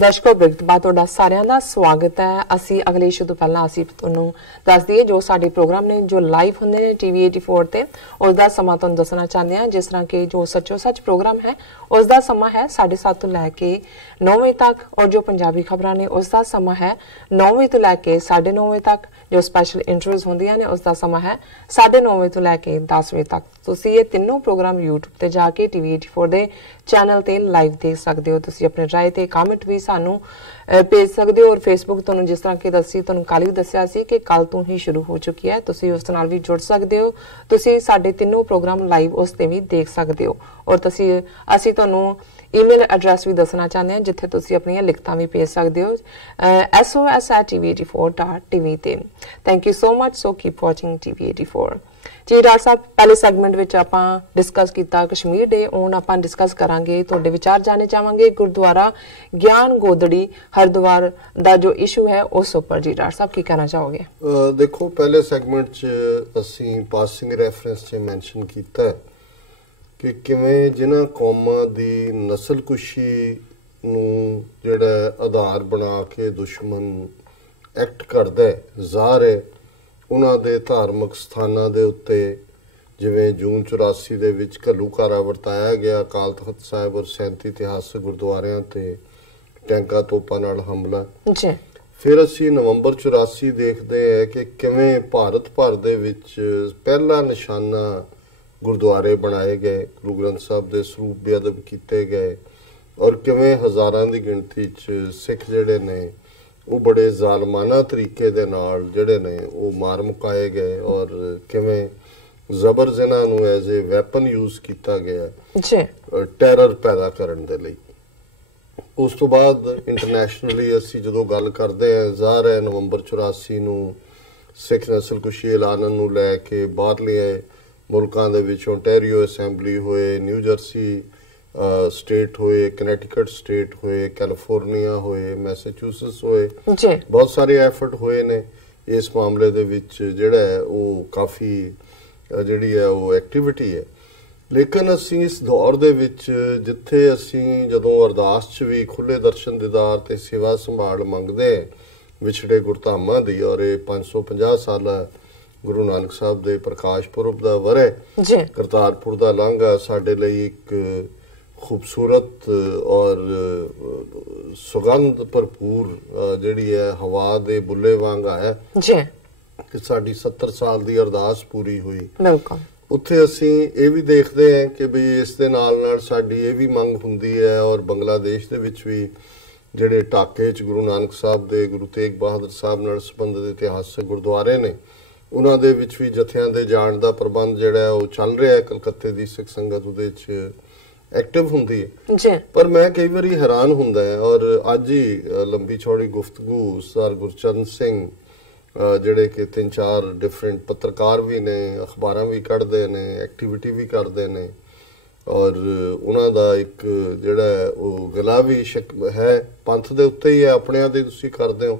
दर्शकों बिरतबा तुहाडा सारिਆਂ ਦਾ ਸਵਾਗਤ ਹੈ। ਅਸੀਂ ਅਗਲੇ ਸ਼ੋ ਤੋਂ ਪਹਿਲਾਂ ਅਸੀਂ ਤੁਹਾਨੂੰ ਦੱਸ ਦਈਏ ਜੋ ਸਾਡੇ ਪ੍ਰੋਗਰਾਮ ਨੇ ਜੋ ਲਾਈਵ ਹੁੰਦੇ ਨੇ ਟੀਵੀ 84 ਤੇ ਉਸ ਦਾ ਸਮਾਂ ਤੁਹਾਨੂੰ ਦੱਸਣਾ ਚਾਹੁੰਦੇ ਹਾਂ। ਜਿਸ ਤਰ੍ਹਾਂ ਕਿ ਜੋ ਸੱਚੋ ਸੱਚ ਪ੍ਰੋਗਰਾਮ ਹੈ ਉਸ ਦਾ ਸਮਾਂ ਹੈ 7:30 ਤੋਂ ਲੈ ਕੇ 9 ਵਜੇ ਤੱਕ ਔਰ ਜੋ ਪੰਜਾਬੀ ਖਬਰਾਂ ਨੇ ਉਸ ਦਾ ਸਮਾਂ ਹੈ 9 ਵਜੇ ਤੋਂ ਲੈ ਕੇ 9:30 ਵਜੇ ਤੱਕ। ਜੋ ਸਪੈਸ਼ਲ ਇੰਟਰਵਿਊਜ਼ ਹੁੰਦੀਆਂ ਨੇ ਉਸ ਦਾ ਸਮਾਂ ਹੈ 9:30 ਵਜੇ ਤੋਂ ਲੈ ਕੇ 10 ਵਜੇ ਤੱਕ। ਤੁਸੀਂ ਇਹ ਤਿੰਨੋਂ ਪ੍ਰੋਗਰਾਮ YouTube ਤੇ ਜਾ ਕੇ ਟੀਵੀ 84 ਦੇ ਚੈਨਲ ਤੇ ਲਾਈਵ ਦੇਖ ਸਕਦੇ ਹੋ। ਤੁਸੀਂ ਆਪਣੇ ਰਾਏ ਤੇ ਕਮੈਂਟ ਵੀ ਸਾਨੂੰ ਭੇਜ ਸਕਦੇ ਹੋ ਔਰ ਫੇਸਬੁੱਕ ਤੁਹਾਨੂੰ ਜਿਸ ਤਰ੍ਹਾਂ ਕਿ ਦੱਸੀ ਤੁਹਾਨੂੰ ਕੱਲ ਵੀ ਦੱਸਿਆ ਸੀ ਕਿ ਕੱਲ ਤੋਂ ਹੀ ਸ਼ੁਰੂ ਹੋ ਚੁੱਕੀ ਹੈ। ਤੁਸੀਂ ਉਸ ਨਾਲ ਵੀ ਜੁੜ ਸਕਦੇ ਹੋ। ਤੁਸੀਂ ਸਾਡੇ ਤਿੰਨੋਂ ਪ੍ਰੋਗਰਾਮ ਲਾਈਵ ਉਸ ਤੇ ਵੀ ਦੇਖ ਸਕਦੇ ਹੋ ਔਰ ਅਸੀਂ ਤੁਹਾਨੂੰ ईमेल एड्रैस भी दसना चाहते हैं जिथे तुसी अपनी लिखतां भी भेज सकते हो sos@tv84.tv ते। Thank you so much. So keep watching TV 84 ji. Doctor साहब पहले सैगमेंट विच आपां डिस्कस कीता कश्मीर डे। हुण आपां डिस्कस करांगे तुहाडे विचार जाने चाहांगे गुरुद्वारा ज्ञान गोदड़ी हरिद्वार दा जो इशू है उस उपर। जी डॉक्टर साहब की कहना चाहोगे? देखो पहले सैगमेंट च असीं पासिंग रैफरेंस च मैंशन कीता है कि किवें जिन्हां कौमां दी नस्लकुशी नूं जिहड़ा आधार बना के दुश्मन एक्ट करदा है, ज़ाहिर है उन्हां दे धार्मिक स्थानां दे उत्ते जिवें जून 84 दे विच घल्लूघारा वरताया गया अकाल तख्त साहिब और 37 इतिहासक गुरुद्वारियां ते टैंकां तोपां नाल हमला। फिर असीं नवंबर 84 देखदे हैं कि किवें भारत भर दे विच पहला निशाना गुरुद्वारे बनाए गए, गुरु ग्रंथ साहब के सरूप बेअदब किए गए और किवें हज़ारां दी गिणती च सिख जिहड़े ने वो बड़े जालमाना तरीके दे नाल जिहड़े ने वो मार मुकाए गए और किवें जबर जिन्हां नूं एज ए वैपन यूज किया गया टैरर पैदा करन दे लई। उस तो बाद इंटरनैशनली असीं जदों गल करदे हां, ज़ाहिर है नवंबर 84 नूं सिख नस्लकुशी ऐलान नूं लै के बाहरले मुल्कां दे विच ओंटारियो असैंबली होए, न्यू जर्सी स्टेट होए, कनैटिकट स्टेट होए, कैलीफोर्निया होए, मैसाचुसेट्स होए, बहुत सारे एफर्ट होए ने इस मामले दे विच जिहड़ा है वो काफ़ी जिहड़ी है वो एक्टिविटी है। लेकिन असीं इस दौर दे विच जिथे असीं जदों अरदास च भी खुले दर्शन दीदार ते सेवा संभाल मंगदे विछड़े गुरधामां दी और 550 साल गुरु नानक साहब दे प्रकाश पुरब दा वरे करतारपुर दा लांघा साडे लई एक खूबसूरत और सुगंध भरपूर जिहड़ी है हवा दे बुल्ले वांग आया कि साडी 70 साल दी अरदास पूरी हुई। बिल्कुल उत्थे असीं ये भी देखते हैं कि भी इस दे नाल नाल साडी ये भी मंग हुंदी है और बंगलादेश दे विच भी जिहड़े ढाके च गुरु नानक साहब दे गुरु तेग बहादुर साहब नाल संबंधित इतिहासक गुरुद्वारे ने उन्हां दे विच भी जत्थियां दे जाण दा प्रबंध जिहड़ा है वो चल रहा है। कलकत्ते दी सिख संगत उहदे च एक्टिव हुंदी है पर मैं कई बारी हैरान हुंदा है और अज ही लंबी चौड़ी गुफ्तगू सर गुरचरण सिंह जिहड़े कि 3-4 डिफरेंट पत्रकार भी ने अखबारां भी कढ़दे ने एक्टिविटी भी करदे ने और उन्हां दा एक जिहड़ा वो गला भी है पंथ दे उत्ते ही है अपने दे तुसीं करदे हो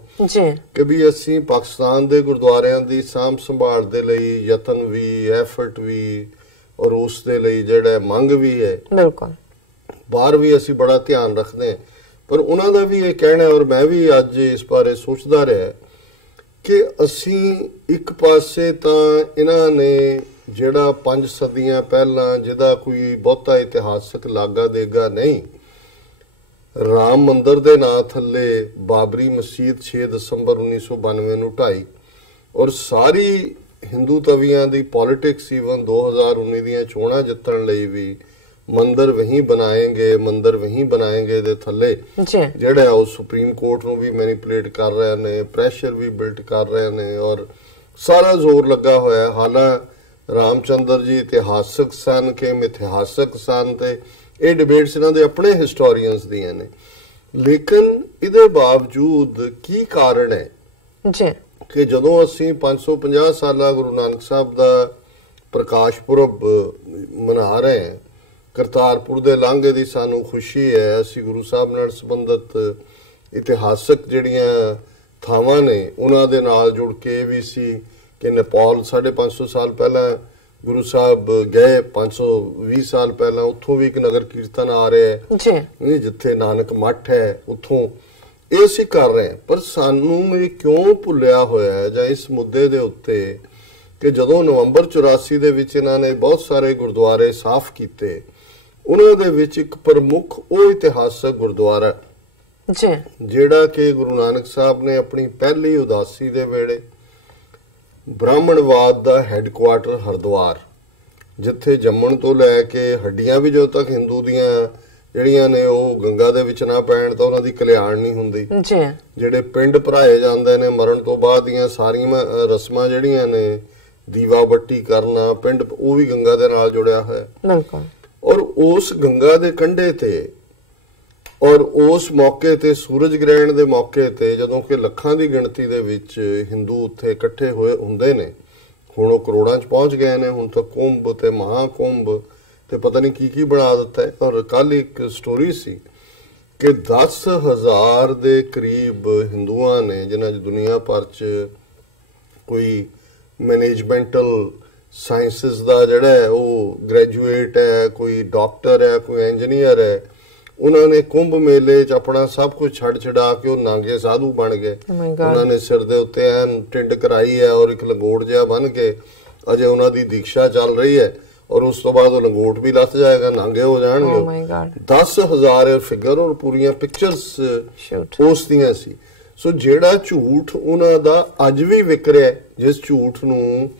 कि भी असीं पाकिस्तान दे गुरुद्वारियां दी साਂਭ संभाल दे लई यतन भी एफर्ट भी और उस दे लई जिहड़ा मंग भी है। बिल्कुल बाहर भी असीं बड़ा ध्यान रखदे हैं पर उन्हां दा भी ये कहना है और मैं भी अज इस बारे सोचदा रहा कि असीं एक पासे तां इन्हां ने ਜਿਹੜਾ 5 सदियां पहला जिहदा कोई बहुता इतिहासक लागा देगा नहीं राम मंदिर दे नां थल्ले बाबरी मसीत 6 दसंबर 1992 नूं ढाई और सारी हिंदू तवियां दी पॉलिटिक्स ईवन 2019 दियां चोणां जितण लई भी मंदिर वहीं बनाएंगे दे थल्ले जिहड़ा वो सुप्रीम कोर्ट नूं भी मैनीपुलेट कर रहे ने प्रैशर भी बिल्ट कर रहे ने और सारा जोर लगा होया। हालां रामचंद्र जी इतिहासक सन के मिथिहासक सन ते ये डिबेट्स इन्हां दे अपने हिस्टोरीअनस दियां ने लेकिन इहदे बावजूद की कारण है कि जदों असीं 550 साला गुरु नानक साहब दा प्रकाश पुरब मना रहे हैं करतारपुर दे लांघे दी सानू खुशी है असीं गुरु साहब नाल संबंधित इतिहासक जिहड़ियां थावां ने उन्हां दे नाल जुड़ के भी सी कि नेपाल 550 साल पहला गुरु साहब गए 520 साल पहला उत्थों भी एक नगर कीर्तन आ रहा है जिथे नानक मठ है उत्थों ਇਹ ਅਸੀਂ ਕਰ ਰਹੇ ਹਾਂ। ਪਰ ਸਾਨੂੰ ਇਹ ਕਿਉਂ ਭੁੱਲਿਆ ਹੋਇਆ ਹੈ ਜਾਂ ਇਸ ਮੁੱਦੇ ਦੇ ਉੱਤੇ ਕਿ ਜਦੋਂ ਨਵੰਬਰ 84 ਦੇ ਵਿੱਚ ਇਹਨਾਂ ਨੇ ਬਹੁਤ ਸਾਰੇ ਗੁਰਦੁਆਰੇ ਸਾਫ਼ ਕੀਤੇ, ਉਹਨਾਂ ਦੇ ਵਿੱਚ ਇੱਕ ਪ੍ਰਮੁੱਖ ਉਹ ਇਤਿਹਾਸਕ ਗੁਰਦੁਆਰਾ ਜਿਹੜਾ ਕਿ ਗੁਰੂ ਨਾਨਕ ਸਾਹਿਬ ਨੇ ਆਪਣੀ ਪਹਿਲੀ ਉਦਾਸੀ ਦੇ ਵੇਲੇ ਬ੍ਰਾਹਮਣਵਾਦ ਦਾ ਹੈੱਡਕੁਆਰਟਰ ਹਰਿਦੁਆਰ, ਜਿੱਥੇ ਜੰਮਣ ਤੋਂ ਲੈ ਕੇ ਹੱਡੀਆਂ ਵੀ ਜਦੋਂ ਤੱਕ ਹਿੰਦੂ ਦੀਆਂ ਜਿਹੜੀਆਂ ਨੇ ਉਹ ਗੰਗਾ ਦੇ ਵਿੱਚ ਨਾ ਪੈਣ ਤਾਂ ਉਹਨਾਂ ਦੀ ਕਲਿਆਣ ਨਹੀਂ ਹੁੰਦੀ। ਜਿਹੜੇ ਪਿੰਡ ਭਰਾਏ ਜਾਂਦੇ ਨੇ ਮਰਨ ਤੋਂ ਬਾਅਦ ਦੀਆਂ ਸਾਰੀਆਂ ਰਸਮਾਂ ਜਿਹੜੀਆਂ ਨੇ, ਦੀਵਾ ਬੱਤੀ ਕਰਨਾ, ਪਿੰਡ, ਉਹ ਵੀ ਗੰਗਾ ਦੇ ਨਾਲ ਜੁੜਿਆ ਹੋਇਆ। ਬਿਲਕੁਲ। ਔਰ ਉਸ ਗੰਗਾ ਦੇ ਕੰਢੇ ਤੇ ਔਰ ਉਸ ਮੌਕੇ ਤੇ ਸੂਰਜ ਗ੍ਰਹਿਣ ਦੇ ਮੌਕੇ ਤੇ ਜਦੋਂ ਕਿ ਲੱਖਾਂ ਦੀ ਗਿਣਤੀ ਦੇ ਵਿੱਚ ਹਿੰਦੂ ਉੱਥੇ ਇਕੱਠੇ ਹੋਏ ਹੁੰਦੇ ਨੇ, ਹੁਣ ਉਹ ਕਰੋੜਾਂ 'ਚ ਪਹੁੰਚ ਗਏ ਨੇ, ਹੁਣ ਤਾਂ ਕੁੰਭ ਤੇ ਮਹਾਕੁੰਭ ਤੇ ਪਤਾ ਨਹੀਂ ਕੀ ਬਣਾ ਦਿੱਤਾ ਹੈ। ਔਰ ਕੱਲ ਇੱਕ ਸਟੋਰੀ ਸੀ ਕਿ 10,000 ਦੇ ਕਰੀਬ ਹਿੰਦੂਆਂ ਨੇ, ਜਿਨ੍ਹਾਂ 'ਚ ਦੁਨੀਆ ਭਰ 'ਚ ਕੋਈ ਮੈਨੇਜਮੈਂਟਲ ਸਾਇੰਸਿਸ ਦਾ ਜਿਹੜਾ ਹੈ ਉਹ ਗ੍ਰੈਜੂਏਟ ਹੈ, ਕੋਈ ਡਾਕਟਰ ਹੈ, ਕੋਈ ਇੰਜੀਨੀਅਰ ਹੈ, ਉਹਨਾਂ ਨੇ ਕੁੰਭ ਮੇਲੇ 'ਚ ਆਪਣਾ ਸਭ ਕੁਝ ਛੱਡ ਛਡਾ ਕੇ ਉਹ ਨਾਂਗੇ ਸਾਧੂ ਬਣ ਗਏ। ਉਹਨਾਂ ਨੇ ਸਿਰ ਦੇ ਉੱਤੇ ਐਨ ਟਿੰਡ ਕਰਾਈ ਹੈ ਔਰ ਇੱਕ ਲੰਗੋਟ ਜਿਹਾ ਬਣ ਕੇ ਅਜੇ ਉਹਨਾਂ ਦੀ ਦੀਕਸ਼ਾ ਚੱਲ ਰਹੀ ਹੈ ਔਰ ਉਸ ਤੋਂ ਬਾਅਦ ਉਹ ਲੰਗੋਟ ਵੀ ਲੱਥ ਜਾਏਗਾ, ਨਾਂਗੇ ਹੋ ਜਾਣਗੇ। 10,000 ਫਿਗਰ ਔਰ ਪੂਰੀਆਂ ਪਿਕਚਰਸ ਉਸ ਦੀਆਂ ਸੀ। ਸੋ ਜਿਹੜਾ ਝੂਠ ਉਹਨਾਂ ਦਾ ਅੱਜ ਵੀ ਵਿਕ ਰਿਹਾ, ਜਿਸ ਝੂਠ ਨੂੰ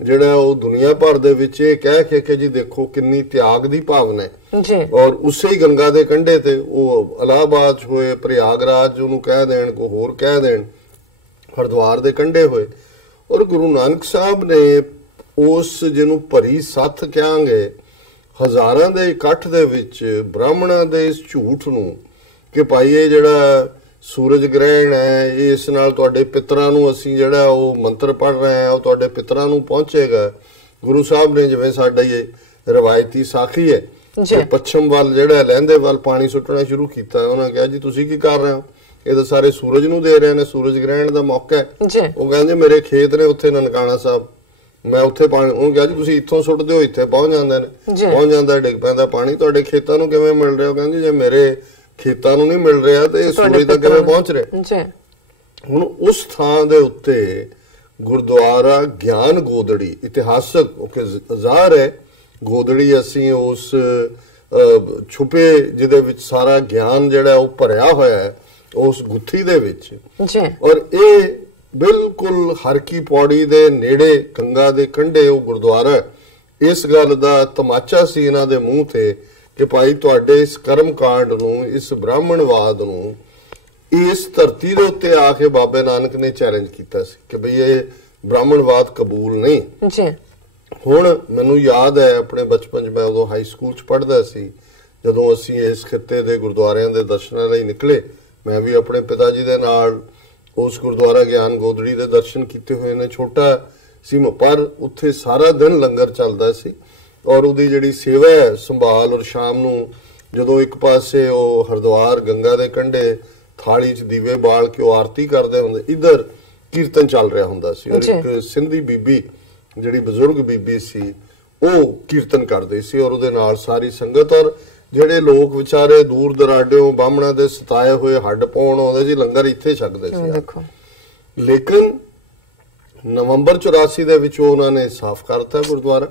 ਜਿਹੜਾ ਉਹ ਦੁਨੀਆ ਭਰ ਦੇ ਵਿੱਚ ਇਹ ਕਹਿ ਕੇ ਜੀ ਦੇਖੋ ਕਿੰਨੀ ਤਿਆਗ ਦੀ ਭਾਵਨਾ ਹੈ, ਔਰ ਉਸੇ ਹੀ ਗੰਗਾ ਦੇ ਕੰਢੇ ਤੇ ਉਹ ਇਲਾਹਾਬਾਦ ਹੋਏ, ਪ੍ਰਯਾਗਰਾਜ ਉਹਨੂੰ ਕਹਿ ਦੇਣ, ਕੋਈ ਹੋਰ ਕਹਿ ਦੇਣ, ਹਰਿਦੁਆਰ ਦੇ ਕੰਢੇ ਹੋਏ। ਔਰ ਗੁਰੂ ਨਾਨਕ ਸਾਹਿਬ ਨੇ ਉਸ ਜਿਹਨੂੰ ਭਰੀ ਸੱਥ ਕਹਾਂਗੇ, ਹਜ਼ਾਰਾਂ ਦੇ ਇਕੱਠ ਦੇ ਵਿੱਚ ਬ੍ਰਾਹਮਣਾਂ ਦੇ ਇਸ ਝੂਠ ਨੂੰ ਕਿ ਭਾਈ ਇਹ ਜਿਹੜਾ ਸੂਰਜ ਗ੍ਰਹਿਣ ਹੈ, ਇਸ ਨਾਲ ਤੁਹਾਡੇ ਪਿਤਰਾਂ ਨੂੰ ਅਸੀਂ ਜਿਹੜਾ ਉਹ ਮੰਤਰ ਪੜ੍ਹ ਰਹੇ ਹਾਂ, ਉਹ ਤੁਹਾਡੇ ਪਿਤਰਾਂ ਨੂੰ ਪਹੁੰਚੇਗਾ। ਗੁਰੂ ਸਾਹਿਬ ਨੇ ਜਿਵੇਂ ਸਾਡਾ ਇਹ ਰਵਾਇਤੀ ਸਾਖੀ ਹੈ, ਪੱਛਮ ਵੱਲ ਜਿਹੜਾ ਲਹਿੰਦੇ ਵੱਲ ਪਾਣੀ ਸੁੱਟਣਾ ਸ਼ੁਰੂ ਕੀਤਾ। ਉਹਨਾਂ ਕਿਹਾ ਜੀ ਤੁਸੀਂ ਕੀ ਕਰ ਰਹੇ ਹੋ, ਇਹ ਤਾਂ ਸਾਰੇ ਸੂਰਜ ਨੂੰ ਦੇ ਰਹੇ ਨੇ, ਸੂਰਜ ਗ੍ਰਹਿਣ ਦਾ ਮੌਕਾ ਹੈ। ਉਹ ਕਹਿੰਦੇ ਮੇਰੇ ਖੇਤ ਨੇ ਉੱਥੇ ਨਨਕਾਣਾ ਸਾਹਿਬ, ਮੈਂ ਉੱਥੇ ਪਾਣੀ, ਉਹਨੂੰ ਕਿਹਾ ਜੀ ਤੁਸੀਂ ਇੱਥੋਂ ਸੁੱਟਦੇ ਹੋ, ਇੱਥੇ ਪਹੁੰਚ ਜਾਂਦੇ ਨੇ, ਪਹੁੰਚ ਜਾਂਦਾ, ਡਿੱਗ ਪੈਂਦਾ ਪਾਣੀ, ਤੁਹਾਡੇ ਖੇਤਾਂ ਨੂੰ ਕਿਵੇਂ ਮਿਲ ਰਿਹਾ? ਉਹ ਕਹਿੰਦੇ ਜੇ ਮੇਰੇ ਖੇਤਾਂ ਨੂੰ ਨਹੀਂ ਮਿਲ ਰਿਹਾ ਤੇ ਇਹ ਸੂਰਜ ਤੱਕ ਕਿਵੇਂ ਪਹੁੰਚ ਰਿਹਾ? ਹੁਣ ਉਸ ਥਾਂ ਦੇ ਉੱਤੇ ਗੁਰਦੁਆਰਾ ਗਿਆਨ ਗੋਦੜੀ ਇਤਿਹਾਸਕ ਜ਼ਾਹਰ ਹੈ, ਗੋਦੜੀ ਅਸੀਂ ਉਸ ਛੁਪੇ ਜਿਹਦੇ ਵਿੱਚ ਸਾਰਾ ਗਿਆਨ ਜਿਹੜਾ ਉਹ ਭਰਿਆ ਹੋਇਆ ਹੈ ਉਸ ਗੁੱਥੀ ਦੇ ਵਿੱਚ। ਔਰ ਇਹ ਬਿਲਕੁਲ ਹਰ ਕੀ ਪੌੜੀ ਦੇ ਨੇੜੇ ਗੰਗਾ ਦੇ ਕੰਢੇ ਉਹ ਗੁਰਦੁਆਰਾ। ਇਸ ਗੱਲ ਦਾ ਤਮਾਚਾ ਸੀ ਇਹਨਾਂ ਦੇ ਮੂੰਹ ਤੇ ਕਿ ਭਾਈ ਤੁਹਾਡੇ ਇਸ ਕਰਮ ਕਾਂਡ ਨੂੰ, ਇਸ ਬ੍ਰਾਹਮਣਵਾਦ ਨੂੰ ਇਸ ਧਰਤੀ ਦੇ ਉੱਤੇ ਆ ਕੇ ਬਾਬੇ ਨਾਨਕ ਨੇ ਚੈਲੰਜ ਕੀਤਾ ਸੀ ਕਿ ਭਈ ਇਹ ਬ੍ਰਾਹਮਣਵਾਦ ਕਬੂਲ ਨਹੀਂ। ਹੁਣ ਮੈਨੂੰ ਯਾਦ ਹੈ ਆਪਣੇ ਬਚਪਨ 'ਚ, ਮੈਂ ਉਦੋਂ ਹਾਈ ਸਕੂਲ 'ਚ ਪੜ੍ਹਦਾ ਸੀ, ਜਦੋਂ ਅਸੀਂ ਇਸ ਖਿੱਤੇ ਦੇ ਗੁਰਦੁਆਰਿਆਂ ਦੇ ਦਰਸ਼ਨਾਂ ਲਈ ਨਿਕਲੇ, ਮੈਂ ਵੀ ਆਪਣੇ ਪਿਤਾ ਜੀ ਦੇ ਨਾਲ ਉਸ ਗੁਰਦੁਆਰਾ ਗਿਆਨ ਗੋਦੜੀ ਦੇ ਦਰਸ਼ਨ ਕੀਤੇ ਹੋਏ ਨੇ। ਛੋਟਾ ਸੀ ਪਰ ਉੱਥੇ ਸਾਰਾ ਦਿਨ ਲੰਗਰ ਚੱਲਦਾ ਸੀ ਔਰ ਉਹਦੀ ਜਿਹੜੀ ਸੇਵਾ ਹੈ ਸੰਭਾਲ, ਔਰ ਸ਼ਾਮ ਨੂੰ ਜਦੋਂ ਇੱਕ ਪਾਸੇ ਉਹ ਹਰਿਦੁਆਰ ਗੰਗਾ ਦੇ ਕੰਢੇ ਥਾਲੀ 'ਚ ਦੀਵੇ ਬਾਲ ਕੇ ਉਹ ਆਰਤੀ ਕਰਦੇ ਹੁੰਦੇ, ਇੱਧਰ ਕੀਰਤਨ ਚੱਲ ਰਿਹਾ ਹੁੰਦਾ ਸੀ। ਔਰ ਇੱਕ ਸਿੰਧੀ ਬੀਬੀ ਜਿਹੜੀ ਬਜ਼ੁਰਗ ਬੀਬੀ ਸੀ ਉਹ ਕੀਰਤਨ ਕਰਦੀ ਸੀ ਔਰ ਉਹਦੇ ਨਾਲ ਸਾਰੀ ਸੰਗਤ। ਔਰ ਜਿਹੜੇ ਲੋਕ ਵਿਚਾਰੇ ਦੂਰ ਦਰਾਡਿਓਂ ਬਾਹਮਣਾਂ ਦੇ ਸਤਾਏ ਹੋਏ ਹੱਡ ਪਾਉਣ ਆਉਂਦੇ ਸੀ, ਲੰਗਰ ਇੱਥੇ ਛਕਦੇ ਸੀ। ਲੇਕਿਨ ਨਵੰਬਰ 84 ਦੇ ਵਿੱਚ ਉਹਨਾਂ ਨੇ ਸਾਫ਼ ਕਰਤਾ ਗੁਰਦੁਆਰਾ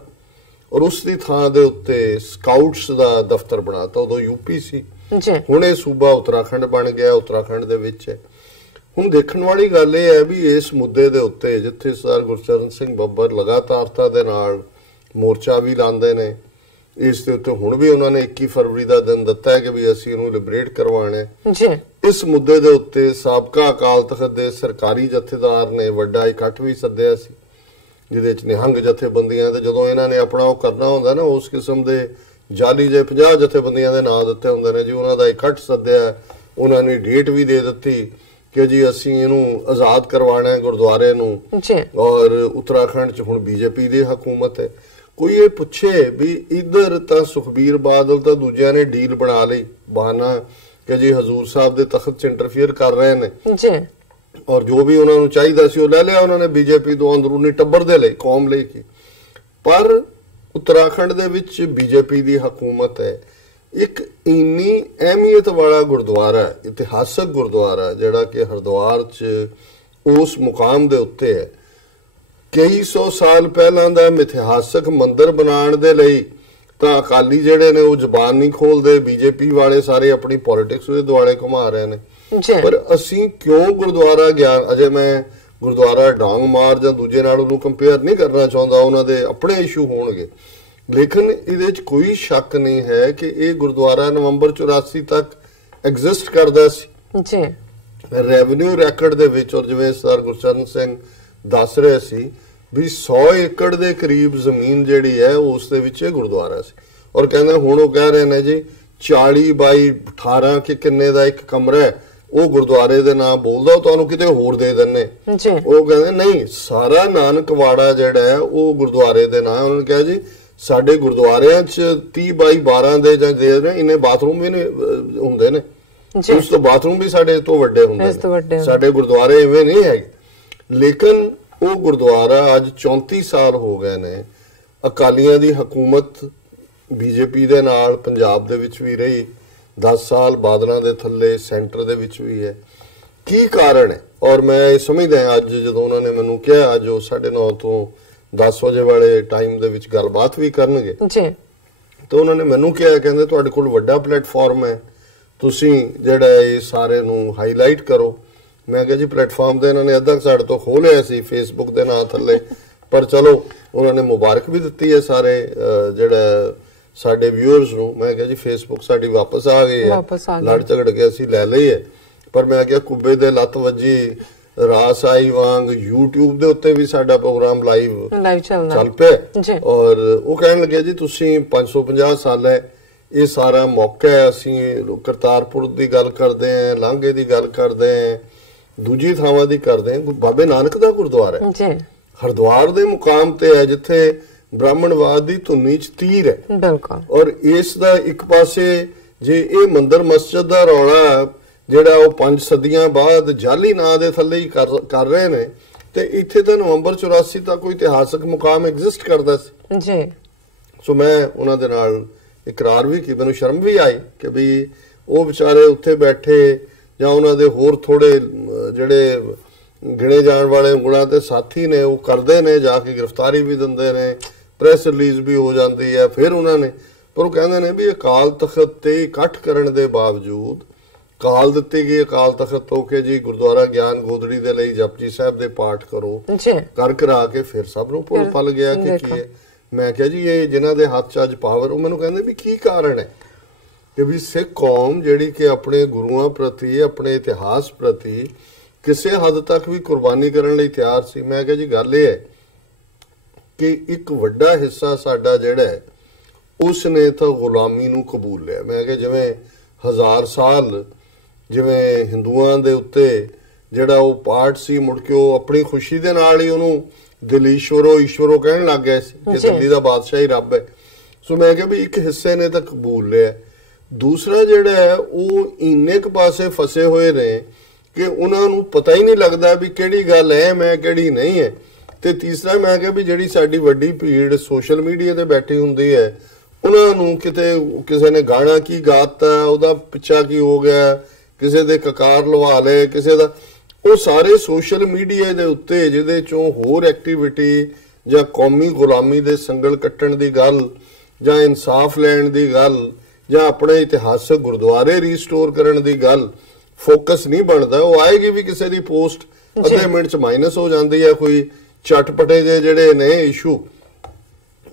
ਔਰ ਉਸ ਦੀ ਥਾਂ ਦੇ ਉੱਤੇ ਸਕਾਊਟਸ ਦਾ ਦਫ਼ਤਰ ਬਣਾਤਾ। ਉਦੋਂ ਯੂਪੀ ਸੀ, ਹੁਣ ਇਹ ਸੂਬਾ ਉੱਤਰਾਖੰਡ ਬਣ ਗਿਆ, ਉੱਤਰਾਖੰਡ ਦੇ ਵਿੱਚ ਹੈ। ਹੁਣ ਦੇਖਣ ਵਾਲੀ ਗੱਲ ਇਹ ਹੈ ਵੀ ਇਸ ਮੁੱਦੇ ਦੇ ਉੱਤੇ ਜਿੱਥੇ ਸਰ ਗੁਰਚਰਨ ਸਿੰਘ ਬੱਬਰ ਲਗਾਤਾਰਤਾ ਦੇ ਨਾਲ ਮੋਰਚਾ ਵੀ ਲਾਉਂਦੇ ਨੇ, ਇਸ ਦੇ ਉੱਤੇ ਹੁਣ ਵੀ ਉਹਨਾਂ ਨੇ 21 ਫਰਵਰੀ ਦਾ ਦਿਨ ਦਿੱਤਾ ਹੈ ਕਿ ਵੀ ਅਸੀਂ ਇਹਨੂੰ ਲਿਬਰੇਟ ਕਰਵਾਉਣਾ ਹੈ। ਇਸ ਮੁੱਦੇ ਦੇ ਉੱਤੇ ਸਾਬਕਾ ਅਕਾਲ ਤਖਤ ਦੇ ਸਰਕਾਰੀ ਜਥੇਦਾਰ ਨੇ ਵੱਡਾ ਇਕੱਠ ਵੀ ਸੱਦਿਆ ਸੀ, ਜਿਹਦੇ ਚ ਨਿਹੰਗ ਜਥੇਬੰਦੀਆਂ ਤੇ ਜਦੋਂ ਇਹਨਾਂ ਨੇ ਆਪਣਾ ਉਹ ਕਰਨਾ ਹੁੰਦਾ ਨਾ, ਉਸ ਕਿਸਮ ਦੇ ਜਾਲੀ ਜੇ 50 ਜਥੇਬੰਦੀਆਂ ਦੇ ਨਾਂ ਦਿੱਤੇ ਹੁੰਦੇ ਨੇ ਜੀ, ਉਹਨਾਂ ਦਾ ਇਕੱਠ ਸੱਦਿਆ। ਉਹਨਾਂ ਨੇ ਡੇਟ ਵੀ ਦੇ ਦਿੱਤੀ ਕਿ ਜੀ ਅਸੀਂ ਇਹਨੂੰ ਆਜ਼ਾਦ ਕਰਵਾਉਣਾ ਹੈ ਗੁਰਦੁਆਰੇ ਨੂੰ। ਔਰ ਉੱਤਰਾਖੰਡ ਚ ਹੁਣ ਬੀਜੇਪੀ ਦੀ ਹਕੂਮਤ ਹੈ। ਕੋਈ ਇਹ ਪੁੱਛੇ ਵੀ ਇੱਧਰ ਤਾਂ ਸੁਖਬੀਰ ਬਾਦਲ ਤਾਂ ਦੂਜਿਆਂ ਨੇ ਡੀਲ ਬਣਾ ਲਈ, ਬਹਾਨਾ ਕਿ ਜੀ ਹਜ਼ੂਰ ਸਾਹਿਬ ਦੇ ਤਖਤ ਚ ਇੰਟਰਫੀਅਰ ਕਰ ਰਹੇ ਨੇ ਔਰ ਜੋ ਵੀ ਉਹਨਾਂ ਨੂੰ ਚਾਹੀਦਾ ਸੀ ਉਹ ਲੈ ਲਿਆ ਉਹਨਾਂ ਨੇ ਬੀਜੇਪੀ ਤੋਂ, ਅੰਦਰੂਨੀ ਟੱਬਰ ਦੇ ਲਈ, ਕੌਮ ਲਈ ਕੀ। ਪਰ ਉੱਤਰਾਖੰਡ ਦੇ ਵਿੱਚ ਬੀਜੇਪੀ ਦੀ ਹਕੂਮਤ ਹੈ। ਇੱਕ ਇੰਨੀ ਅਹਿਮੀਅਤ ਵਾਲਾ ਗੁਰਦੁਆਰਾ, ਇਤਿਹਾਸਕ ਗੁਰਦੁਆਰਾ ਜਿਹੜਾ ਕਿ ਹਰਿਦੁਆਰ 'ਚ ਉਸ ਮੁਕਾਮ ਦੇ ਉੱਤੇ ਹੈ, ਕਈ ਸੌ ਸਾਲ ਪਹਿਲਾਂ ਦਾ ਇਤਿਹਾਸਕ ਮੰਦਿਰ ਬਣਾਉਣ ਦੇ ਲਈ ਤਾਂ ਅਕਾਲੀ ਜਿਹੜੇ ਨੇ ਉਹ ਜ਼ਬਾਨ ਨਹੀਂ ਖੋਲਦੇ, ਬੀਜੇਪੀ ਵਾਲੇ ਸਾਰੇ ਆਪਣੀ ਪੋਲਿਟਿਕਸ ਦੇ ਦੁਆਲੇ ਘੁਮਾ ਰਹੇ ਨੇ। ਪਰ ਅਸੀਂ ਕਿਉਂ ਗੁਰਦੁਆਰਾ ਗਿਆਨ, ਅਜੇ ਮੈਂ ਗੁਰਦੁਆਰਾ ਡਾਂਗ ਮਾਰ ਜਾਂ ਦੂਜੇ ਨਾਲ ਉਹਨੂੰ ਕੰਪੇਅਰ ਨਹੀਂ ਕਰਨਾ ਚਾਹੁੰਦਾ, ਉਹਨਾਂ ਦੇ ਆਪਣੇ ਇਸ਼ੂ ਹੋਣਗੇ, ਲੇਕਿਨ ਇਹਦੇ 'ਚ ਕੋਈ ਸ਼ੱਕ ਨਹੀਂ ਹੈ ਕਿ ਇਹ ਗੁਰਦੁਆਰਾ ਨਵੰਬਰ 84 ਤੱਕ ਐਗਜ਼ਿਸਟ ਕਰਦਾ ਸੀ ਜੀ। ਰੈਵਨਿਊ ਰੈਕਡ ਦੇ ਵਿੱਚ, ਔਰ ਜਿਵੇਂ ਸਰ ਗੁਰਚਰਨ ਸਿੰਘ ਦੱਸ ਰਹੇ ਸੀ ਵੀ 100 ਏਕੜ ਦੇ ਕਰੀਬ ਜ਼ਮੀਨ ਜਿਹੜੀ ਹੈ ਉਸ ਦੇ ਵਿੱਚ ਇਹ ਗੁਰਦੁਆਰਾ ਸੀ, ਔਰ ਕਹਿੰਦੇ ਹੁਣ ਉਹ ਕਹਿ ਰਹੇ ਨੇ ਜੀ 40 ਬਾਈ 18 ਕਿ ਕਿੰਨੇ ਦਾ ਇੱਕ ਕਮਰਾ ਹੈ, ਉਹ ਗੁਰਦੁਆਰੇ ਦੇ ਨਾਮ ਬੋਲਦਾ, ਉਹ ਤੁਹਾਨੂੰ ਕਿਤੇ ਹੋਰ ਦੇ ਦਿੰਨੇ। ਉਹ ਕਹਿੰਦੇ ਨਹੀਂ, ਸਾਰਾ ਨਾਨਕਵਾੜਾ ਜਿਹੜਾ ਹੈ ਉਹ ਗੁਰਦੁਆਰੇ ਦੇ ਨਾਮ। ਉਹਨਾਂ ਨੇ ਕਿਹਾ ਜੀ ਸਾਡੇ ਗੁਰਦੁਆਰਿਆਂ 'ਚ 30 ਬਾਈ 12 ਦੇ ਜਾਂ ਦੇ ਨੇ, ਇੰਨੇ ਬਾਥਰੂਮ ਵੀ ਹੁੰਦੇ ਨੇ, ਉਸ ਤੋਂ ਬਾਥਰੂਮ ਵੀ ਸਾਡੇ ਤੋਂ ਵੱਡੇ ਹੁੰਦੇ ਨੇ, ਸਾਡੇ ਗੁਰਦੁਆਰੇ ਇਵੇਂ ਨਹੀਂ ਹੈਗੇ। ਲੇਕਿਨ ਉਹ ਗੁਰਦੁਆਰਾ ਅੱਜ 34 ਸਾਲ ਹੋ ਗਏ ਨੇ, ਅਕਾਲੀਆਂ ਦੀ ਹਕੂਮਤ ਬੀਜੇਪੀ ਦੇ ਨਾਲ ਪੰਜਾਬ ਦੇ ਵਿੱਚ ਵੀ ਰਹੀ, 10 ਸਾਲ ਬਾਦਲਾਂ ਦੇ ਥੱਲੇ ਸੈਂਟਰ ਦੇ ਵਿੱਚ ਵੀ ਹੈ। ਕੀ ਕਾਰਨ ਹੈ? ਔਰ ਮੈਂ ਇਹ ਸਮਝਦਾ ਅੱਜ ਜਦੋਂ ਉਹਨਾਂ ਨੇ ਮੈਨੂੰ ਕਿਹਾ ਅੱਜ ਉਹ 9:30 ਤੋਂ 10 ਵਜੇ ਵਾਲੇ ਟਾਈਮ ਦੇ ਵਿੱਚ ਗੱਲਬਾਤ ਵੀ ਕਰਨਗੇ ਜੀ, ਤਾਂ ਉਹਨਾਂ ਨੇ ਮੈਨੂੰ ਕਿਹਾ, ਕਹਿੰਦੇ ਤੁਹਾਡੇ ਕੋਲ ਵੱਡਾ ਪਲੇਟਫਾਰਮ ਹੈ, ਤੁਸੀਂ ਜਿਹੜਾ ਇਹ ਸਾਰੇ ਨੂੰ ਹਾਈਲਾਈਟ ਕਰੋ। ਮੈਂ ਕਿਹਾ ਜੀ ਪਲੇਟਫਾਰਮ ਦੇ ਇਹਨਾਂ ਨੇ ਅੱਧਾ ਸਾਡੇ ਤੋਂ ਖੋਹ ਲਿਆ ਸੀ ਫੇਸਬੁੱਕ ਦੇ ਨਾਂ ਥੱਲੇ, ਪਰ ਚਲੋ ਉਹਨਾਂ ਨੇ ਮੁਬਾਰਕ ਵੀ ਦਿੱਤੀ ਹੈ ਸਾਰੇ ਜਿਹੜਾ ਸਾਡੇ ਵਿਊਅਰਸ ਨੂੰ। ਮੈਂ ਕਿਹਾ ਜੀ ਫੇਸਬੁੱਕ ਸਾਡੀ ਵਾਪਸ ਆ ਗਈ ਹੈ, ਲੜ ਝਗੜ ਕੇ ਅਸੀਂ ਲੈ ਲਈ ਹੈ, ਪਰ ਮੈਂ ਕਿਹਾ ਕੁੱਬੇ ਦੇ ਲੱਤ ਵੱਜੀ ਰਾਸ ਆਈ ਵਾਂਗ YouTube ਦੇ ਉੱਤੇ ਵੀ ਸਾਡਾ ਪ੍ਰੋਗਰਾਮ ਲਾਈਵ ਚੱਲ ਪਿਆ। ਔਰ ਉਹ ਕਹਿਣ ਲੱਗੇ ਜੀ ਤੁਸੀਂ 550 ਸਾਲ ਹੈ, ਇਹ ਸਾਰਾ ਮੌਕਾ ਹੈ, ਅਸੀਂ ਕਰਤਾਰਪੁਰ ਦੀ ਗੱਲ ਕਰਦੇ ਹਾਂ, ਲਾਂਘੇ ਦੀ ਗੱਲ ਕਰਦੇ ਹਾਂ, ਦੂਜੀ ਥਾਵਾਂ ਦੀ ਕਰਦੇ ਹਾਂ, ਬਾਬੇ ਨਾਨਕ ਦਾ ਗੁਰਦੁਆਰਾ ਹੈ ਹਰਿਦੁਆਰ ਦੇ ਮੁਕਾਮ ਤੇ ਹੈ, ਜਿੱਥੇ ਬ੍ਰਾਹਮਣਵਾਦ ਦੀ ਧੁਨੀ 'ਚ ਤੀਰ ਹੈ। ਬਿਲਕੁਲ। ਔਰ ਇਸ ਦਾ ਇੱਕ ਪਾਸੇ ਜੇ ਇਹ ਮੰਦਿਰ ਮਸਜਿਦ ਦਾ ਰੌਲਾ ਜਿਹੜਾ ਉਹ 5 ਸਦੀਆਂ ਬਾਅਦ ਜਾਲੀ ਨਾਂ ਦੇ ਥੱਲੇ ਹੀ ਕਰ ਰਹੇ ਨੇ, ਤੇ ਇੱਥੇ ਤਾਂ ਨਵੰਬਰ 84 ਤੱਕ ਕੋਈ ਇਤਿਹਾਸਕ ਮੁਕਾਮ ਐਗਜ਼ਿਸਟ ਕਰਦਾ ਸੀ ਜੀ। ਸੋ ਮੈਂ ਉਹਨਾਂ ਦੇ ਨਾਲ ਇਕਰਾਰ ਵੀ ਕੀ, ਮੈਨੂੰ ਸ਼ਰਮ ਵੀ ਆਈ ਕਿ ਵੀ ਉਹ ਵਿਚਾਰੇ ਉੱਥੇ ਬੈਠੇ ਜਾਂ ਉਹਨਾਂ ਦੇ ਹੋਰ ਥੋੜੇ ਜਿਹੜੇ ਗਿਣੇ ਜਾਣ ਵਾਲੇ ਗੁਣਾਂ ਤੇ ਸਾਥੀ ਨੇ, ਉਹ ਕਰਦੇ ਨੇ, ਜਾ ਕੇ ਗ੍ਰਿਫਤਾਰੀ ਵੀ ਦਿੰਦੇ ਨੇ, ਪ੍ਰੈਸ ਰਿਲੀਜ਼ ਵੀ ਹੋ ਜਾਂਦੀ ਹੈ। ਫਿਰ ਉਹਨਾਂ ਨੇ, ਪਰ ਉਹ ਕਹਿੰਦੇ ਨੇ ਵੀ ਅਕਾਲ ਤਖਤ ਤੇ ਇਕੱਠ ਕਰਨ ਦੇ ਬਾਵਜੂਦ ਕਾਲ ਦਿੱਤੀ ਗਈ ਅਕਾਲ ਤਖਤ ਤੋਂ ਕਿ ਜੀ ਗੁਰਦੁਆਰਾ ਗਿਆਨ ਗੋਦੜੀ ਦੇ ਲਈ ਜਪਜੀ ਸਾਹਿਬ ਦੇ ਪਾਠ ਕਰੋ, ਕਰ ਕਰਾ ਕੇ ਫਿਰ ਸਭ ਨੂੰ ਭੁੱਲ ਭੱਲ ਗਿਆ ਕਿ ਕੀ ਹੈ। ਮੈਂ ਕਿਹਾ ਜੀ ਇਹ ਜਿਨ੍ਹਾਂ ਦੇ ਹੱਥ 'ਚ ਅੱਜ ਪਾਵਰ, ਉਹ ਮੈਨੂੰ ਕਹਿੰਦੇ ਵੀ ਕੀ ਕਾਰਨ ਹੈ ਕਿ ਵੀ ਸਿੱਖ ਕੌਮ ਜਿਹੜੀ ਕਿ ਆਪਣੇ ਗੁਰੂਆਂ ਪ੍ਰਤੀ, ਆਪਣੇ ਇਤਿਹਾਸ ਪ੍ਰਤੀ ਕਿਸੇ ਹੱਦ ਤੱਕ ਵੀ ਕੁਰਬਾਨੀ ਕਰਨ ਲਈ ਤਿਆਰ ਸੀ। ਮੈਂ ਕਿਹਾ ਜੀ ਗੱਲ ਇਹ ਹੈ ਕਿ ਇੱਕ ਵੱਡਾ ਹਿੱਸਾ ਸਾਡਾ ਜਿਹੜਾ ਹੈ ਉਸ ਨੇ ਤਾਂ ਗੁਲਾਮੀ ਨੂੰ ਕਬੂਲ ਲਿਆ। ਮੈਂ ਕਿਹਾ ਜਿਵੇਂ 1000 ਸਾਲ ਜਿਵੇਂ ਹਿੰਦੂਆਂ ਦੇ ਉੱਤੇ ਜਿਹੜਾ ਉਹ ਪਾਠ ਸੀ, ਮੁੜ ਕੇ ਉਹ ਆਪਣੀ ਖੁਸ਼ੀ ਦੇ ਨਾਲ ਹੀ ਉਹਨੂੰ ਦਿਲੀਸ਼ਵਰੋ ਈਸ਼ਵਰੋ ਕਹਿਣ ਲੱਗ ਗਏ ਸੀ ਕਿ ਦਿੱਲੀ ਦਾ ਬਾਦਸ਼ਾਹ ਹੀ ਰੱਬ ਹੈ। ਸੋ ਮੈਂ ਕਿਹਾ ਵੀ ਇੱਕ ਹਿੱਸੇ ਨੇ ਤਾਂ ਕਬੂਲ ਲਿਆ, ਦੂਸਰਾ ਜਿਹੜਾ ਹੈ ਉਹ ਇੰਨੇ ਕੁ ਪਾਸੇ ਫਸੇ ਹੋਏ ਨੇ ਕਿ ਉਹਨਾਂ ਨੂੰ ਪਤਾ ਹੀ ਨਹੀਂ ਲੱਗਦਾ ਵੀ ਕਿਹੜੀ ਗੱਲ ਹੈ ਮੈਂ ਕਿਹੜੀ ਨਹੀਂ ਹੈ। ਤੇ ਤੀਸਰਾ ਮੈਂ ਕਿਹਾ ਵੀ ਜਿਹੜੀ ਸਾਡੀ ਵੱਡੀ ਭੀੜ ਸੋਸ਼ਲ ਮੀਡੀਆ ਤੇ ਬੈਠੀ ਹੁੰਦੀ ਹੈ, ਉਹਨਾਂ ਨੂੰ ਕਿਤੇ ਕਿਸੇ ਨੇ ਗਾਣਾ ਕੀ ਗਾਤਾ, ਉਹਦਾ ਪਿੱਛਾ ਕੀ ਹੋ ਗਿਆ, ਕਿਸੇ ਦੇ ਕਕਾਰ ਲਵਾ ਲਏ ਕਿਸੇ ਦਾ, ਉਹ ਸਾਰੇ ਸੋਸ਼ਲ ਮੀਡੀਆ ਦੇ ਉੱਤੇ ਜਿਹਦੇ ਚੋਂ ਹੋਰ ਐਕਟੀਵਿਟੀ ਜਾਂ ਕੌਮੀ ਗੁਲਾਮੀ ਦੇ ਸੰਗਲ ਕੱਟਣ ਦੀ ਗੱਲ ਜਾਂ ਇਨਸਾਫ ਲੈਣ ਦੀ ਗੱਲ ਜਾਂ ਆਪਣੇ ਇਤਿਹਾਸਕ ਗੁਰਦੁਆਰੇ ਰੀਸਟੋਰ ਕਰਨ ਦੀ ਗੱਲ ਫੋਕਸ ਨਹੀਂ ਬਣਦਾ। ਉਹ ਆਏਗੀ ਵੀ ਕਿਸੇ ਦੀ ਪੋਸਟ ਅੱਧੇ ਮਿੰਟ 'ਚ ਮਾਈਨਸ ਹੋ ਜਾਂਦੀ ਹੈ, ਕੋਈ ਚਟਪਟੇ ਜਿਹੜੇ ਨੇ ਇਸ਼ੂ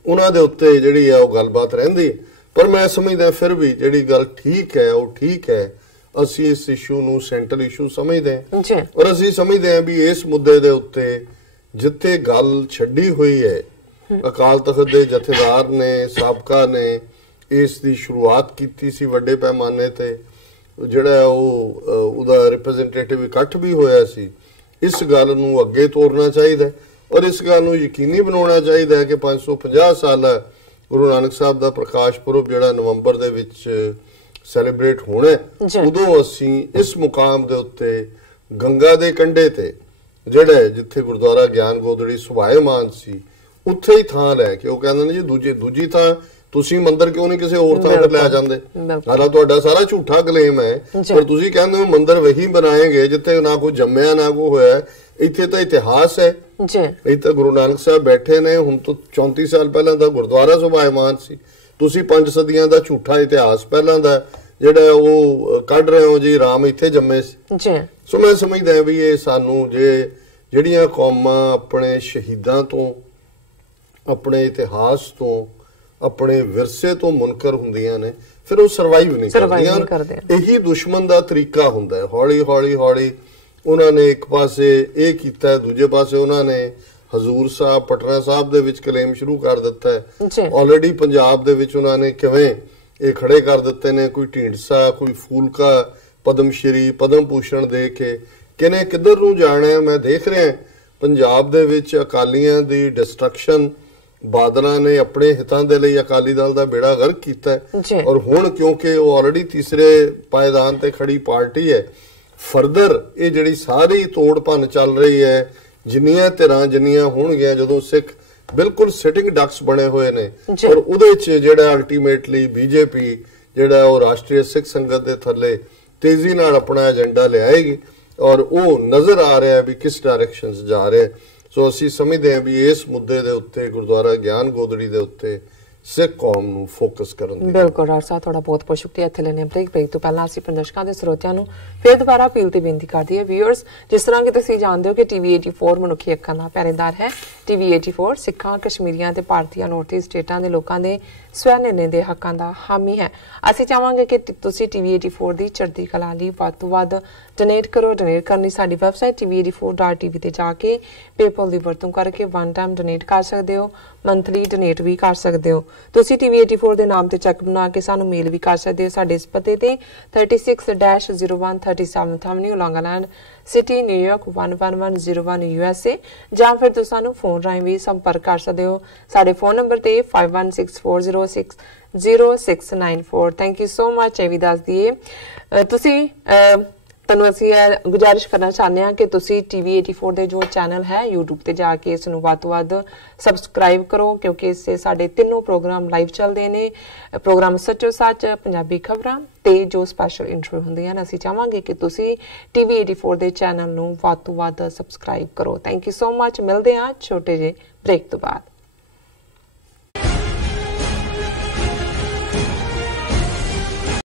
ਉਹਨਾਂ ਦੇ ਉੱਤੇ ਜਿਹੜੀ ਆ ਉਹ ਗੱਲਬਾਤ ਰਹਿੰਦੀ। ਪਰ ਮੈਂ ਸਮਝਦਾ ਫਿਰ ਵੀ ਜਿਹੜੀ ਗੱਲ ਠੀਕ ਹੈ ਉਹ ਠੀਕ ਹੈ, ਅਸੀਂ ਇਸ ਇਸ਼ੂ ਨੂੰ ਸੈਂਟਰਲ ਇਸ਼ੂ ਸਮਝਦੇ ਹਾਂ ਔਰ ਅਸੀਂ ਸਮਝਦੇ ਹਾਂ ਵੀ ਇਸ ਮੁੱਦੇ ਦੇ ਉੱਤੇ ਜਿੱਥੇ ਗੱਲ ਛੱਡੀ ਹੋਈ ਹੈ, ਅਕਾਲ ਤਖਤ ਦੇ ਜਥੇਦਾਰ ਨੇ ਸਾਬਕਾ ਨੇ ਇਸ ਦੀ ਸ਼ੁਰੂਆਤ ਕੀਤੀ ਸੀ ਵੱਡੇ ਪੈਮਾਨੇ ਤੇ, ਜਿਹੜਾ ਉਹਦਾ ਰਿਪਰੈਜ਼ੈਂਟੇਟਿਵ ਇਕੱਠ ਵੀ ਹੋਇਆ ਸੀ। ਇਸ ਗੱਲ ਨੂੰ ਅੱਗੇ ਤੋਰਨਾ ਚਾਹੀਦਾ ਔਰ ਇਸ ਗੱਲ ਨੂੰ ਯਕੀਨੀ ਬਣਾਉਣਾ ਚਾਹੀਦਾ ਹੈ ਕਿ 550 ਸਾਲ ਗੁਰੂ ਨਾਨਕ ਸਾਹਿਬ ਦਾ ਪ੍ਰਕਾਸ਼ ਪੁਰਬ ਜਿਹੜਾ ਨਵੰਬਰ ਦੇ ਵਿੱਚ ਸੈਲੀਬ੍ਰੇਟ ਹੋਣਾ, ਉਦੋਂ ਅਸੀਂ ਇਸ ਮੁਕਾਮ ਦੇ ਉੱਤੇ ਗੰਗਾ ਦੇ ਕੰਢੇ ਤੇ ਜਿਹੜਾ ਜਿੱਥੇ ਗੁਰਦੁਆਰਾ ਗਿਆਨ ਗੋਦੜੀ ਸੁਭਾਏਮਾਨ ਸੀ ਉੱਥੇ ਹੀ ਥਾਂ ਲੈ ਕੇ, ਉਹ ਕਹਿੰਦੇ ਨੇ ਜੀ ਦੂਜੀ ਥਾਂ ਤੁਸੀਂ ਮੰਦਿਰ ਕਿਉਂ ਨਹੀਂ ਕਿਸੇ ਹੋਰ ਥਾਂ ਤੇ ਲੈ ਜਾਂਦੇ? ਹਾਲਾ ਤੁਹਾਡਾ ਸਾਰਾ ਝੂਠਾ ਕਲੇਮ ਹੈ, ਪਰ ਤੁਸੀਂ ਕਹਿੰਦੇ ਹੋ ਮੰਦਿਰ ਵਹੀ ਬਣਾਏਗੇ ਜਿੱਥੇ ਨਾ ਕੋਈ ਜੰਮਿਆ ਨਾ ਕੋਈ ਹੋਇਆ। ਇੱਥੇ ਤਾਂ ਇਤਿਹਾਸ ਹੈ ਜੀ, ਇਹ ਤਾਂ ਗੁਰੂ ਨਾਨਕ ਸਾਹਿਬ ਬੈਠੇ ਨੇ, ਹੁਣ ਤੋਂ 34 ਸਾਲ ਪਹਿਲਾਂ ਦਾ ਗੁਰਦੁਆਰਾ ਸੁਭਾਇਮਾਨ ਸੀ। ਤੁਸੀਂ 5 ਸਦੀਆਂ ਦਾ ਝੂਠਾ ਇਤਿਹਾਸ ਪਹਿਲਾਂ ਦਾ ਜਿਹੜਾ ਉਹ ਕੱਢ ਰਹੇ ਹੋ ਜੀ, ਰਾਮ ਇੱਥੇ ਜੰਮੇ ਸੀ ਜੀ। ਸੋ ਮੈਂ ਸਮਝਦਾ ਵੀ ਇਹ ਸਾਨੂੰ ਜਿਹੜੀਆਂ ਕੌਮਾਂ ਆਪਣੇ ਸ਼ਹੀਦਾਂ ਤੋਂ, ਆਪਣੇ ਇਤਿਹਾਸ ਤੋਂ, ਆਪਣੇ ਵਿਰਸੇ ਤੋਂ ਮੁਨਕਰ ਹੁੰਦੀਆਂ ਨੇ, ਫਿਰ ਉਹ ਸਰਵਾਈਵ ਨਹੀਂ ਕਰਦੀਆਂ। ਇਹੀ ਦੁਸ਼ਮਣ ਦਾ ਤਰੀਕਾ ਹੁੰਦਾ ਹੈ। ਹੌਲੀ ਹੌਲੀ ਹੌਲੀ ਉਹਨਾਂ ਨੇ ਇੱਕ ਪਾਸੇ ਇਹ ਕੀਤਾ, ਦੂਜੇ ਪਾਸੇ ਉਹਨਾਂ ਨੇ ਹਜ਼ੂਰ ਸਾਹਿਬ, ਪਟਨਾ ਸਾਹਿਬ ਦੇ ਵਿੱਚ ਕਲੇਮ ਸ਼ੁਰੂ ਕਰ ਦਿੱਤਾ ਹੈ। ਆਲਰੇਡੀ ਪੰਜਾਬ ਦੇ ਵਿੱਚ ਉਹਨਾਂ ਨੇ ਕਿਵੇਂ ਇਹ ਖੜੇ ਕਰ ਦਿੱਤੇ ਨੇ, ਕੋਈ ਢੀਂਡਸਾ, ਕੋਈ ਫੂਲਕਾ, ਪਦਮ ਸ਼੍ਰੀ, ਪਦਮ ਭੂਸ਼ਣ ਦੇ ਕੇ ਕਿਨੇ ਕਿੱਧਰ ਨੂੰ ਜਾਣਾ। ਮੈਂ ਦੇਖ ਰਿਹਾ ਪੰਜਾਬ ਦੇ ਵਿੱਚ ਅਕਾਲੀਆਂ ਦੀ ਡਿਸਟਰਕਸ਼ਨ, ਬਾਦਲਾਂ ਨੇ ਆਪਣੇ ਹਿੱਤਾਂ ਦੇ ਲਈ ਅਕਾਲੀ ਦਲ ਦਾ ਬੇੜਾ ਗਰਕ ਕੀਤਾ, ਔਰ ਹੁਣ ਕਿਉਂਕਿ ਉਹ ਆਲਰੇਡੀ ਤੀਸਰੇ ਪਾਇਦਾਨ ਤੇ ਖੜੀ ਪਾਰਟੀ ਹੈ, ਫਰਦਰ ਇਹ ਜਿਹੜੀ ਸਾਰੀ ਤੋੜ ਭੰਨ ਚੱਲ ਰਹੀ ਹੈ, ਜਿੰਨੀਆਂ ਧਿਰਾਂ ਜਿੰਨੀਆਂ ਹੋਣਗੀਆਂ, ਜਦੋਂ ਸਿੱਖ ਬਿਲਕੁਲ ਸਿਟਿੰਗ ਡਕਸ ਬਣੇ ਹੋਏ ਨੇ, ਔਰ ਉਹਦੇ 'ਚ ਜਿਹੜਾ ਅਲਟੀਮੇਟਲੀ ਬੀਜੇਪੀ ਜਿਹੜਾ ਉਹ ਰਾਸ਼ਟਰੀ ਸਿੱਖ ਸੰਗਤ ਦੇ ਥੱਲੇ ਤੇਜ਼ੀ ਨਾਲ ਆਪਣਾ ਏਜੰਡਾ ਲਿਆਏਗੀ, ਔਰ ਉਹ ਨਜ਼ਰ ਆ ਰਿਹਾ ਵੀ ਕਿਸ ਡਾਇਰੈਕਸ਼ਨ 'ਚ ਜਾ ਰਿਹਾ। ਸੋ ਅਸੀਂ ਸਮਝਦੇ ਹਾਂ ਵੀ ਇਸ ਮੁੱਦੇ ਦੇ ਉੱਤੇ, ਗੁਰਦੁਆਰਾ ਗਿਆਨ ਗੋਦੜੀ ਦੇ ਉੱਤੇ ਸਿੱਖ ਕੌਮ ਨੂੰ ਫੋਕਸ ਕਰਨ ਦੀ। ਬਿਲਕੁਲ ਰਾਜ ਸਾਹਿਬ, ਤੁਹਾਡਾ ਬਹੁਤ ਬਹੁਤ ਸ਼ੁਕਰੀਆ। ਇੱਥੇ ਲੈਣੇ ਬ੍ਰੇਕ ਤੋਂ ਪਹਿਲਾਂ ਅਸੀਂ ਦਰਸ਼ਕਾਂ ਦੇ ਸਰੋਤਿਆਂ ਨੂੰ ਫਿਰ ਦੁਬਾਰਾ ਅਪੀਲ ਤੇ ਬੇਨਤੀ ਕਰਦੀ ਹੈ, ਵਿਊਅਰਸ, ਜਿਸ ਤਰ੍ਹਾਂ ਕਿ ਤੁਸੀਂ ਜਾਣਦੇ ਹੋ ਕਿ ਟੀਵੀ 84 ਮਨੁੱਖੀ ਅੱਖਾਂ ਦਾ ਪਹਿਰੇਦਾਰ ਹੈ। ਟੀਵੀ 84 ਸਿੱਖਾਂ, ਕਸ਼ਮੀਰੀਆਂ ਤੇ ਭਾਰਤੀਆਂ ਨੌਰਥ ਈਸਟ ਸਟੇਟਾਂ ਦੇ ਲੋਕਾਂ ਦੇ ਸਵੈ ਨਿਰਣੇ ਦੇ ਹੱਕਾਂ ਦਾ ਹਾਮੀ ਹੈ। ਅਸੀਂ ਚਾਹਾਂਗੇ ਕਿ ਤੁਸੀਂ ਟੀਵੀ 84 ਦੀ ਚੜ੍ਹਦੀ ਕਲਾ ਲਈ ਵੱਧ ਤੋਂ ਵੱਧ ਡੋਨੇਟ ਕਰੋ। ਡੋਨੇਟ ਕਰਨ ਲਈ ਸਾਡੀ ਵੈਬਸਾਈਟ tv84.tv ਤੇ ਜਾ ਕੇ ਪੇਪਲ ਦੀ ਵਰਤੋਂ ਕਰਕੇ ਵਨ ਟਾਈਮ ਡੋਨੇਟ ਕਰ ਸਕਦੇ ਹੋ, ਮੰਥਲੀ ਡੋਨੇਟ ਵੀ ਕਰ ਸਕਦੇ ਹੋ। ਤੁਸੀਂ ਟੀਵੀ 84 ਦੇ ਨਾਮ ਤੇ ਚੈੱਕ ਬਣਾ ਕੇ ਸਾਨੂੰ ਮੇਲ ਵੀ ਕਰ ਸਕਦੇ ਹੋ ਸਾਡੇ ਇਸ ਪਤੇ ਤੇ 36-0137 ਐਵਨਿਊ, ਲੌਂਗ ਆਈਲੈਂਡ ਸਿਟੀ, ਨਿਊਯਾਰਕ 11101 USA, ਜਾਂ ਫਿਰ ਤੁਸੀਂ ਸਾਨੂੰ ਫੋਨ ਰਾਹੀਂ ਵੀ ਸੰਪਰਕ ਕਰ ਸਕਦੇ ਹੋ ਸਾਡੇ ਫੋਨ ਨੰਬਰ ਤੇ 5164060694। Thank you so much. ਇਹ ਵੀ ਦੱਸ ਦਈਏ ਤੁਹਾਨੂੰ ਅਸੀਂ ਗੁਜ਼ਾਰਿਸ਼ ਕਰਨਾ ਚਾਹੁੰਦੇ ਹਾਂ ਕਿ ਤੁਸੀਂ ਟੀਵੀ 84 ਦੇ ਜੋ ਚੈਨਲ ਹੈ YouTube ਤੇ ਜਾ ਕੇ ਇਸ ਨੂੰ ਵੱਧ ਤੋਂ ਵੱਧ ਸਬਸਕ੍ਰਾਈਬ ਕਰੋ, ਕਿਉਂਕਿ ਇਸ ਤੇ ਸਾਡੇ ਤਿੰਨੋਂ ਪ੍ਰੋਗਰਾਮ ਲਾਈਵ ਚੱਲਦੇ ਨੇ। ਪ੍ਰੋਗਰਾਮ ਸੱਚੋ ਸੱਚ, ਪੰਜਾਬੀ ਖਬਰਾਂ ਤੇ ਜੋ ਸਪੈਸ਼ਲ ਇੰਟਰਵਿਊ ਹੁੰਦੇ ਹਨ। ਅਸੀਂ ਚਾਹਾਂਗੇ ਕਿ ਤੁਸੀਂ ਟੀਵੀ 84 ਦੇ ਚੈਨਲ ਨੂੰ ਵੱਧ ਤੋਂ ਵੱਧ ਸਬਸਕ੍ਰਾਈਬ ਕਰੋ। Thank you so much. ਮਿਲਦੇ ਹਾਂ ਛੋਟੇ ਜਿਹੇ ਬ੍ਰੇਕ ਤੋਂ ਬਾਅਦ।